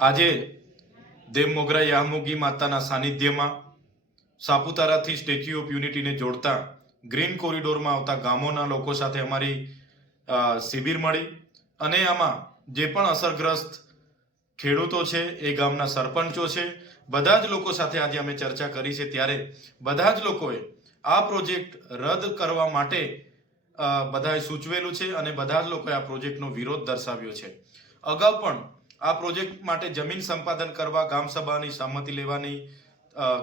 આજે દેવમોગરા યામોગી માતાના સાનિધ્યમાં સાપુતારાથી સ્ટેચ્યુ ઓફ યુનિટીને જોડતા ગ્રીન કોરિડોરમાં આવતા ગામોના લોકો સાથે અમારી શિબિર મળી અને આમાં જે પણ અસરગ્રસ્ત ખેડૂતો છે, એ ગામના સરપંચો છે, બધા જ લોકો સાથે આજે અમે ચર્ચા કરી છે. ત્યારે બધા જ લોકોએ આ પ્રોજેક્ટ રદ કરવા માટે બધાએ સૂચવેલું છે અને બધા જ લોકોએ આ પ્રોજેક્ટનો વિરોધ દર્શાવ્યો છે. અગાઉ પણ આ પ્રોજેક્ટ માટે જમીન સંપાદન કરવા ગામ સભાની સહમતિ લેવાની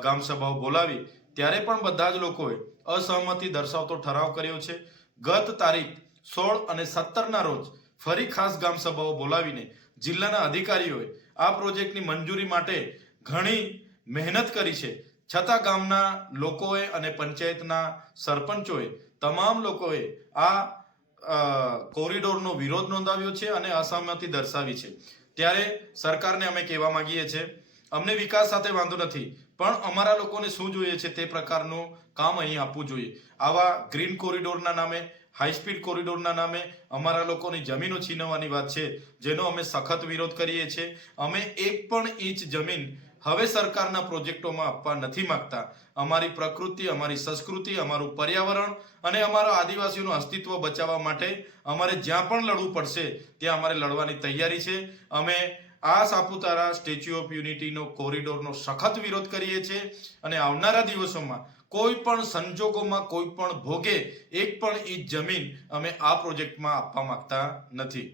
ગામ સભાઓ બોલાવી ત્યારે પણ બધા જ લોકોએ અસહમતિ દર્શાવતો ઠરાવ કર્યો છે. ગત તારીખ 16 અને 17ના રોજ ફરી ખાસ ગામ સભાઓ બોલાવીને જિલ્લાના અધિકારીઓએ આ પ્રોજેક્ટની મંજૂરી માટે ઘણી મહેનત કરી છે. છતાં ગામના લોકોએ અને પંચાયતના સરપંચોએ તમામ લોકોએ આ કોરિડોરનો વિરોધ નોંધાવ્યો છે અને અસહમતિ દર્શાવી છે. ત્યારે સરકારને અમે કહેવા માંગીએ છીએ, અમને વિકાસ સાથે વાંધો નથી, પણ અમારા લોકોને શું જોઈએ છે તે પ્રકારનું કામ અહીં આપવું જોઈએ. આવા ગ્રીન કોરિડોરના નામે, હાઈસ્પીડ કોરિડોરના નામે અમારા લોકોની જમીનો છીનવવાની વાત છે, જેનો અમે સખત વિરોધ કરીએ છીએ. અમે એક પણ ઇંચ જમીન હવે સરકારના પ્રોજેક્ટોમાં આપવા નથી માંગતા. અમારી પ્રકૃતિ, અમારી સંસ્કૃતિ, અમારું પર્યાવરણ અને અમારા આદિવાસીઓનું અસ્તિત્વ બચાવવા માટે અમારે જ્યાં પણ લડવું પડશે ત્યાં અમારે લડવાની તૈયારી છે. અમે આ સાપુતારા સ્ટેચ્યુ ઓફ યુનિટીનો કોરિડોરનો સખત વિરોધ કરીએ છીએ અને આવનારા દિવસોમાં કોઈ પણ સંજોગોમાં, કોઈ પણ ભોગે એક પણ ઇંચ જમીન અમે આ પ્રોજેક્ટમાં આપવા માંગતા નથી.